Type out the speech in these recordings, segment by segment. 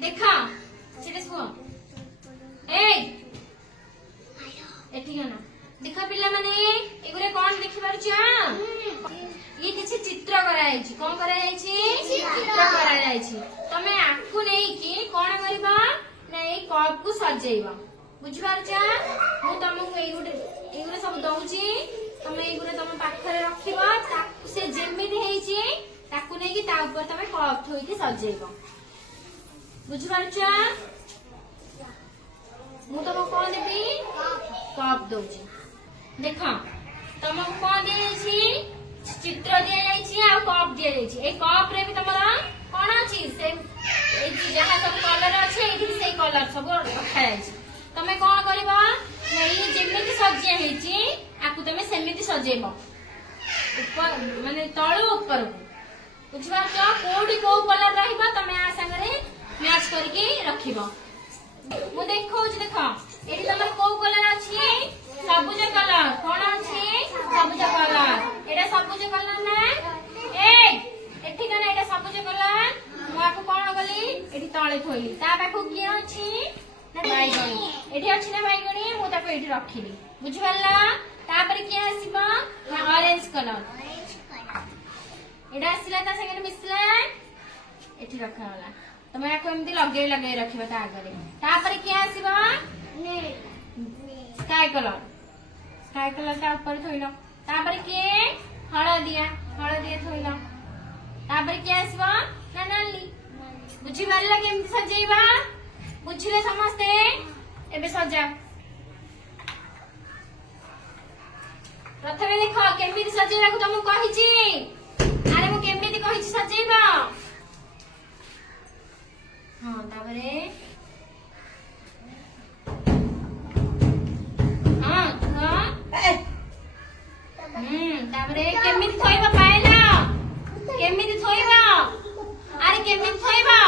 देखा सेटा सुआ ए एठी ना देखा पिल्ला माने एगुरे कोन देखि पारुछ ये किछि चित्र कराय छि कोन कराय छि चित्र कराय छि तमे आकु नै कि कोन करबा ना ए कप को सजेइबा बुझ पारुछ मु तुमको एगुरे सब दउछि तमे एगुरे तम पाखरे रखिबा ताकु से जेमिति हेइ छि ताकु नै कि ता ऊपर तमे कप थोइ कि सजेइबा बुझ पारुछ मु तुमको कोन देबी कप दउछि देखा तुमको कोन दे छि चित्र दिया जाई छि आ कप दिया जाई छि ए कप रे भी तमरा कोन अछि से ए जहा सब कलर अछि एठी से कलर सब रखा जाई छि तमे कोन करबा ये जेमिति सजिया हेइ छि आकु तमे सेमिति सजेबो ऊपर माने तळु ऊपर बुझबा तो कोडी को कलर रहिबा तमे आ संगरे मैच करके रखिबो मु देखौ छि देखा एठी तमर को कलर अछि सबुज कलर कोन अछि सबुज कलर एटा सबुज कलर ना ए एठी कने एटा सबुज कलर मु आको कोन गली एठी तळे थोइली ता पाखु की अछि ना बाईगणी एठी अछि ना बाईगणी मु ताको एठी रखिली बुझि परला तापर की आसीबा ना ऑरेंज कलर एटा आसीला ता संगे मिसला एठी रखा होला तमे आको एमती लगे लगे रखिबा ता आगरे तापर की आसीबा स्काई कलर ता ऊपर थोइलो तापर के हळदिया थोइलो तापर के आसीबा ना नाली बुझि परला केमती सजेइबा बुझिले समस्ते एबे सजा प्रथमे देखो केमती सजेइबा को तुमको कहि छी अरे मु केमती कहि छी सजेइबा हां तापरे तापरे केमिति थोइबा पाइला केमिति थोइबा अरे केमिति थोइबा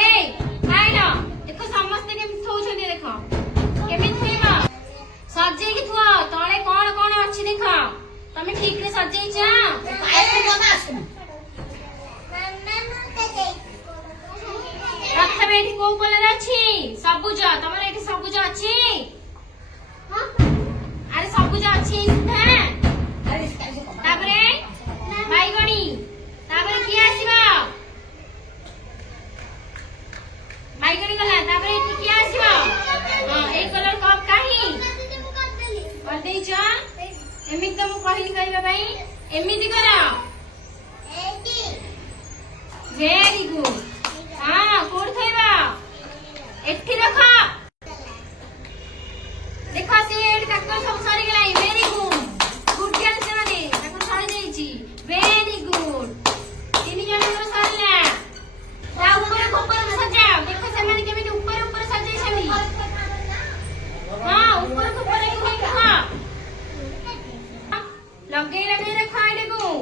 ए पाइला देखो समस्त केमिति थोउछनी देखो केमिति थोइबा सजेई कि थुआ तळे कोन कोन अछि देखो तमे ठीक रे सजेई छ आइसे कोन आसु प्रथमे एठी को कलर अछि सबुज तमर एठी सबुज अछि हां अरे सबुज अछि सिधा तापरे बाईगणी तापरे की आसीबा बाईगणी कलर तापरे एठी की आसीबा हां ए कलर कप काहे कर देई छ एमिति त मु कहिली करबा भाई एमिति करा एटी वेरी गुड हां कोड थैबा एठी रखा देखा से एड तक सब सारी गलाई वेरी गुड जन से माने तक सारी जाई छी वेरी गुड तीन जन को सारला ता ऊपर सजाओ देखो से माने केमिति ऊपर सजाई छमी हां ऊपर के देखा लगे रखा आइले को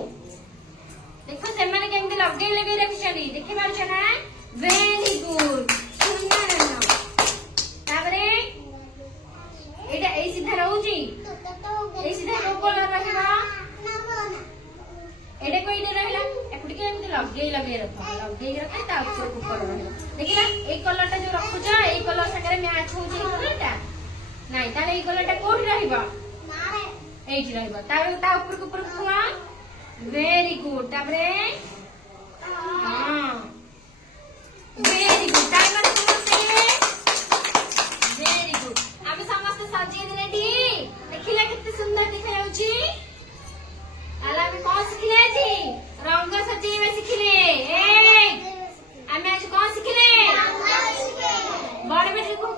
देखो से माने केमिति लगे रखि छनी देखि मार छ ना वेरी गुड सुंदर ना ताबरे एटा ए सीधा रहउची ए सीधा को कलर रखबा एटा कोई ने रहला एपुडी के एमती लगे रखे ता ऊपर रहला देखिला ए कलर ता जो रखु छ ए कलर संगे मैच हो छी कलरटा नाही ताले ए कलरटा कोठी रहइबा ना रे एठी रहइबा ता ऊपर खुआ वेरी गुड ताबरे हां वेरी गुड टाइमर समझते वेरी गुड आमे समस्त सजिए दिले दी देखिला कितने सुंदर दिखा जाउची आला आमे कोन सिखले छी रंग सजेइबे सिखले ए आमे आज कोन सिखले रंग सिखले बड़ बेटी को